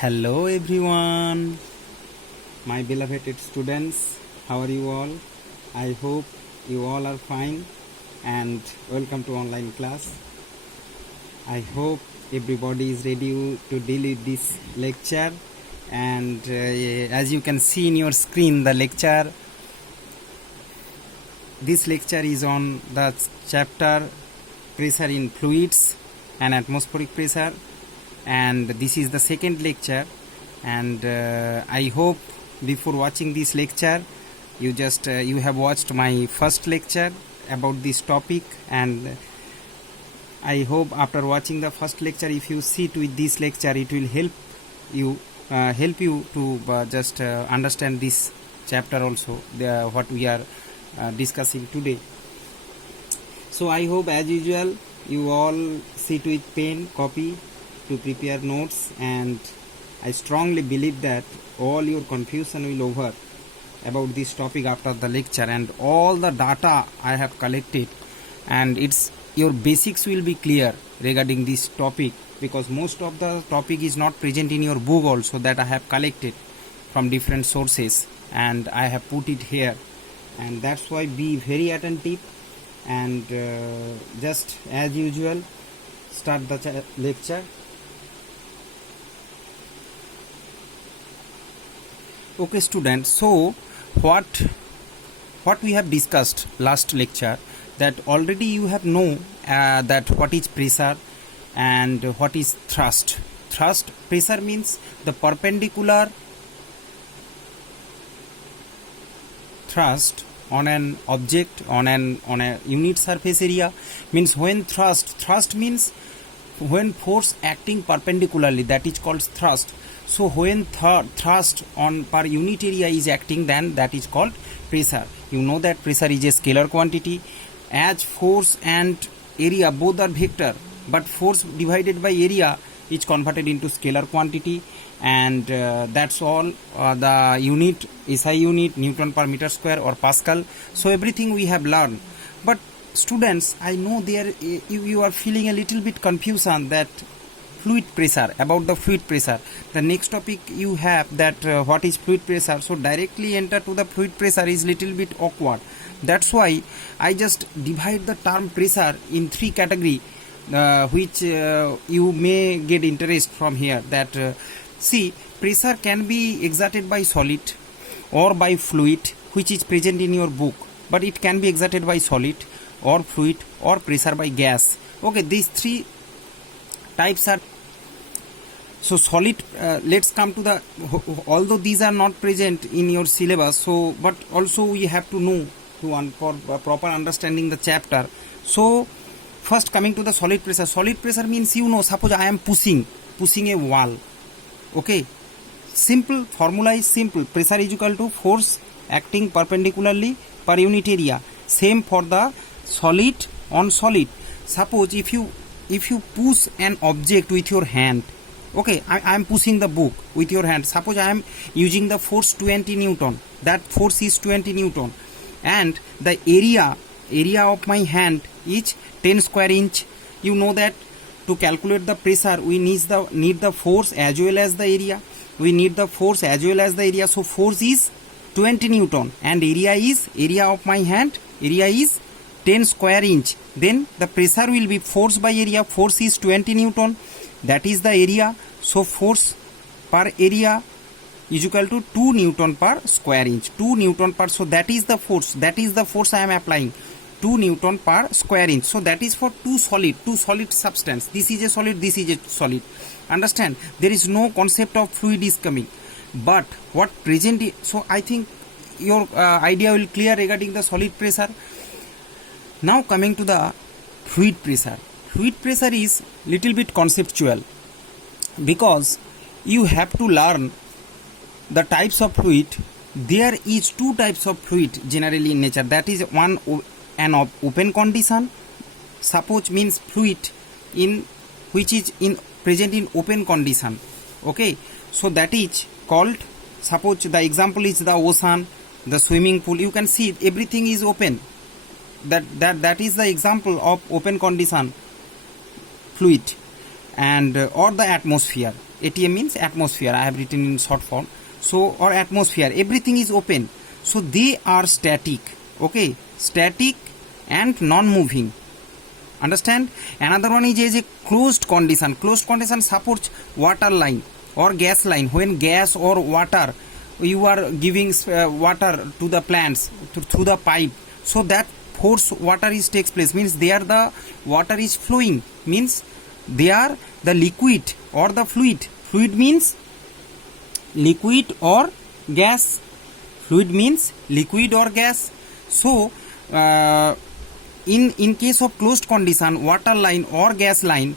Hello everyone, my beloved students, how are you all? I hope you all are fine and welcome to online class. I hope everybody is ready to deal with this lecture, and as you can see in your screen, this lecture is on the chapter pressure in fluids and atmospheric pressure, and this is the second lecture. And I hope before watching this lecture you have watched my first lecture about this topic, and I hope after watching the first lecture, if you sit with this lecture, it will help you to just understand this chapter also, what we are discussing today. So I hope as usual you all sit with pen, copy to prepare notes, and I strongly believe that all your confusion will over about this topic after the lecture, and all the data I have collected, and your basics will be clear regarding this topic, because most of the topic is not present in your book also, that I have collected from different sources and I have put it here, and that's why be very attentive and just as usual start the lecture. Okay students, so what we have discussed last lecture, that already you have know that what is pressure and what is thrust. Pressure means the perpendicular thrust on an object on a unit surface area, means when thrust means when force acting perpendicularly, that is called thrust. So when thrust on per unit area is acting, then that is called pressure. You know that pressure is a scalar quantity, as force and area both are vector, but force divided by area is converted into scalar quantity, and that's all. The unit SI unit, Newton per meter square or Pascal. So everything we have learned. But students, I know you are feeling a little bit confusion that fluid pressure, about the fluid pressure. The next topic you have that what is fluid pressure, so directly enter to the fluid pressure is little bit awkward. That's why I just divide the term pressure in three category, which you may get interest from here. That see, pressure can be exerted by solid or by fluid, which is present in your book, but it can be exerted by solid or fluid or pressure by gas. Okay, these three types are. So solid, let's come to the, although these are not present in your syllabus, so but also we have to know for proper understanding the chapter. So first coming to the solid pressure means, you know, suppose I am pushing a wall. Okay, simple formula is simple. Pressure is equal to force acting perpendicularly per unit area. Same for the solid on solid. Suppose if you push an object with your hand, okay, I am pushing the book with your hand. Suppose I am using the force 20 Newton. That force is 20 Newton, and the area of my hand is 10 square inch. You know that to calculate the pressure we need the force as well as the area. We need the force as well as the area. So force is 20 Newton and area of my hand, area is 10 square inch. Then the pressure will be force by area. Force is 20 Newton, that is the area. So force per area is equal to 2 Newton per square inch. 2 Newton per, so that is the force I am applying, 2 Newton per square inch. So that is for two solid substance. This is a solid, this is a solid. Understand, there is no concept of fluid is coming, but what present is, so I think your idea will clear regarding the solid pressure. Now coming to the fluid pressure. Fluid pressure is little bit conceptual, because you have to learn the types of fluid. There is two types of fluid generally in nature. That is one, an open condition. Suppose means fluid in which is present in open condition. Okay, so that is called, suppose the example is the ocean, the swimming pool. You can see everything is open. That is the example of open condition fluid. And or the atmosphere. ATM means atmosphere, I have written in short form. So, or atmosphere, everything is open, so they are static. Okay, static and non-moving. Understand? Another one is a closed condition. Closed condition supports water line or gas line. When gas or water, you are giving water to the plants through the pipe, so that force water is takes place, means there the water is flowing, means they are the liquid or the fluid. Fluid means liquid or gas. Fluid means liquid or gas. So in case of closed condition, water line or gas line,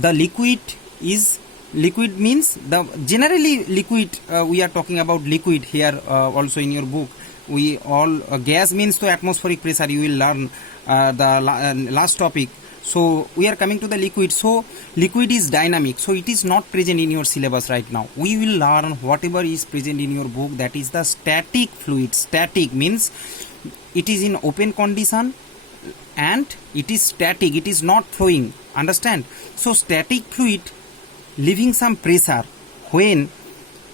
the liquid means the generally liquid, we are talking about liquid here, also in your book we all gas means to atmospheric pressure, you will learn the last topic. So we are coming to the liquid. So liquid is dynamic, so it is not present in your syllabus right now. We will learn whatever is present in your book, that is the static fluid. Static means it is in open condition and it is static, it is not flowing. Understand? So static fluid leaving some pressure. When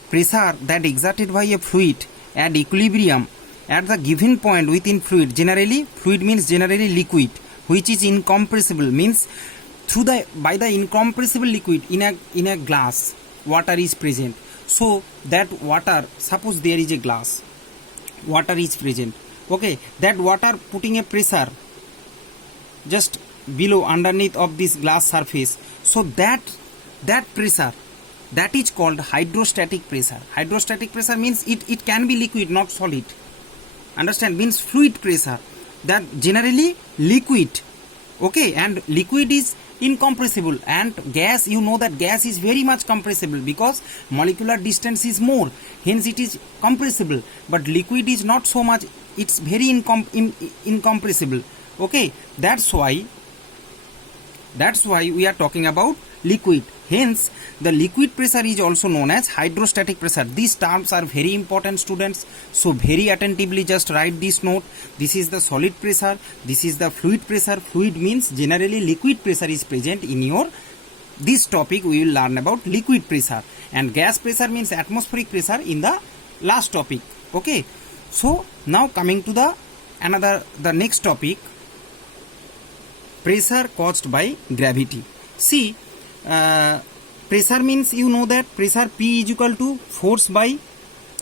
pressure that exerted by a fluid at equilibrium at the given point within fluid, generally fluid means generally liquid, which is incompressible, means through the by the incompressible liquid in a glass water is present. So that water, suppose there is a glass, water is present. Okay, that water putting a pressure just below underneath of this glass surface, so that pressure, that is called hydrostatic pressure. Hydrostatic pressure means it can be liquid, not solid. Understand? Means fluid pressure, that generally liquid. Okay, and liquid is incompressible, and gas, you know that gas is very much compressible because molecular distance is more, hence it is compressible. But liquid is not so much, it's very incompressible. Okay, that's why we are talking about liquid. Hence the liquid pressure is also known as hydrostatic pressure. These terms are very important, students, so very attentively just write this note. This is the solid pressure, this is the fluid pressure. Fluid means generally liquid pressure is present in your this topic. We will learn about liquid pressure, and gas pressure means atmospheric pressure in the last topic. Okay, so now coming to the next topic, pressure caused by gravity. See, pressure means, you know that pressure P is equal to force by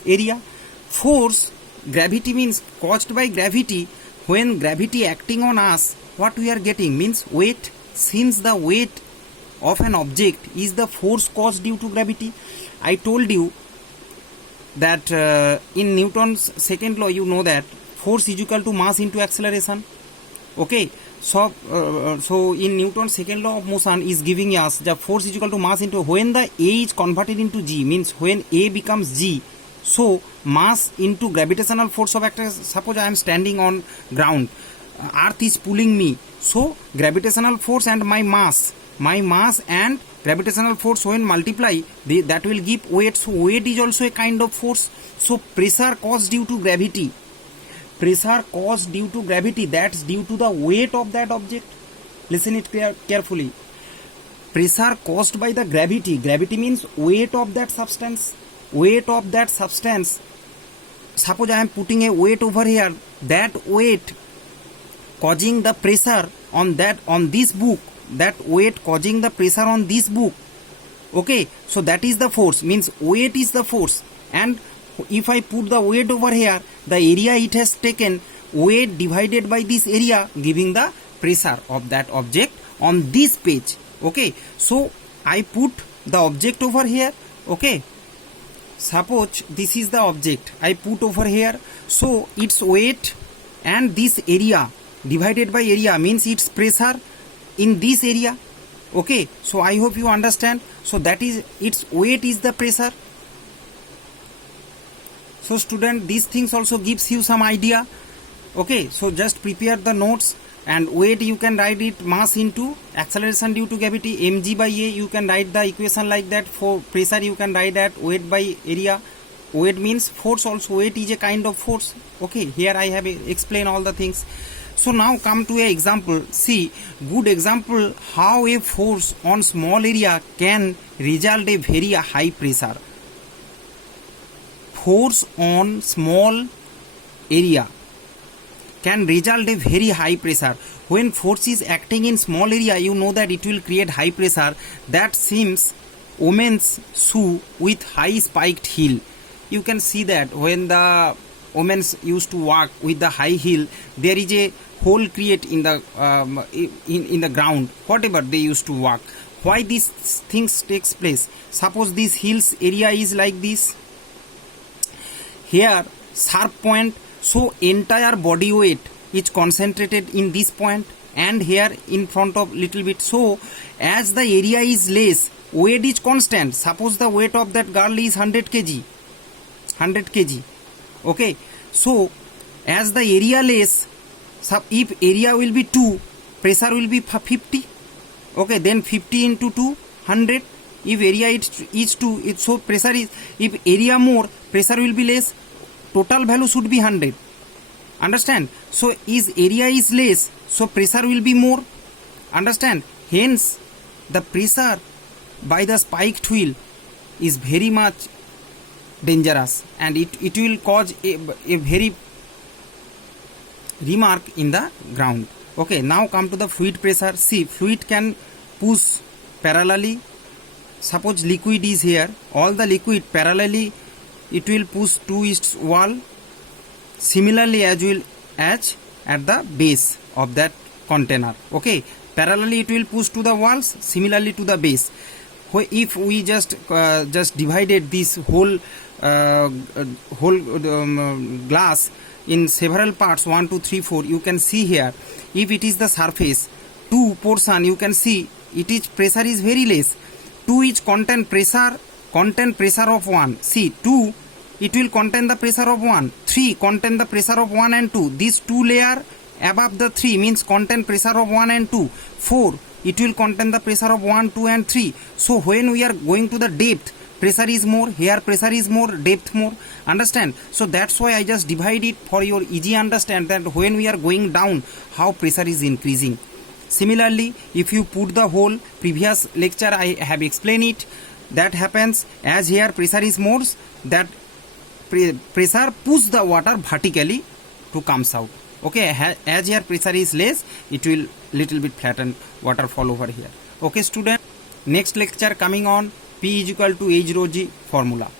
area. Force, gravity means caused by gravity. When gravity acting on us, what we are getting means weight. Since the weight of an object is the force caused due to gravity, I told you that in Newton's second law, you know that force is equal to mass into acceleration. Okay, so in Newton's second law of motion is giving us the force is equal to mass into, when the A is converted into G, means when A becomes G, so mass into gravitational force of actor. Suppose I am standing on ground, earth is pulling me, so gravitational force and my mass and gravitational force when multiply, that will give weight. So weight is also a kind of force. So pressure caused due to gravity, pressure caused due to gravity, that's due to the weight of that object. Listen it carefully. Pressure caused by the gravity. Gravity means weight of that substance. Weight of that substance. Suppose I am putting a weight over here, that weight causing the pressure on this book, that weight causing the pressure on this book. Okay, so that is the force, means weight is the force. And if I put the weight over here, the area it has taken, weight divided by this area, giving the pressure of that object on this page. Okay, so I put the object over here. Okay, suppose this is the object I put over here, so its weight and this area divided by area means its pressure in this area. Okay, so I hope you understand. So that is, its weight is the pressure. So student, these things also gives you some idea. Okay, so just prepare the notes, and weight you can write it mass into acceleration due to gravity, mg by a, you can write the equation like that. For pressure you can write that weight by area. Weight means force also, weight is a kind of force. Okay, here I have explained all the things. So now come to a example. See, good example how a force on small area can result a very high pressure. Force on small area can result a very high pressure. When force is acting in small area, you know that it will create high pressure. That seems women's shoe with high spiked heel. You can see that when the women used to walk with the high heel, there is a hole create in the ground, whatever they used to walk. Why these things takes place? Suppose this heels area is like this. Here sharp point, so entire body weight is concentrated in this point, and here in front of little bit. So as the area is less, weight is constant. Suppose the weight of that girl is 100 kg. Okay, so as the area less, if area will be 2, pressure will be 50. Okay, then 50 into 2, 100. If area is 2, so pressure is, if area more, pressure will be less, total value should be 100. Understand? So is area is less, so pressure will be more. Understand? Hence the pressure by the spiked wheel is very much dangerous, and it will cause a very remark in the ground. Okay, now come to the fluid pressure. See, fluid can push parallelly. Suppose liquid is here, all the liquid parallelly it will push to its wall. Similarly as at the base of that container. Okay, parallelly it will push to the walls, similarly to the base. If we just divided this whole glass in several parts, 1 2 3 4, you can see here, if it is the surface 2 portion, you can see it is pressure is very less. 2 is contain pressure of 1. See, 2 it will contain the pressure of 1. 3 contain the pressure of 1 and 2. This 2 layer above the 3 means contain pressure of 1 and 2. 4 it will contain the pressure of 1, 2 and 3. So when we are going to the depth, pressure is more, here pressure is more, depth more. Understand? So that's why I just divide it for your easy understand that when we are going down, how pressure is increasing. Similarly, if you put the whole previous lecture I have explained it, that happens as here pressure is more, that pressure push the water vertically to comes out. Okay, as here pressure is less, it will little bit flatten water fall over here. Okay student, next lecture coming on P is equal to H rho G formula.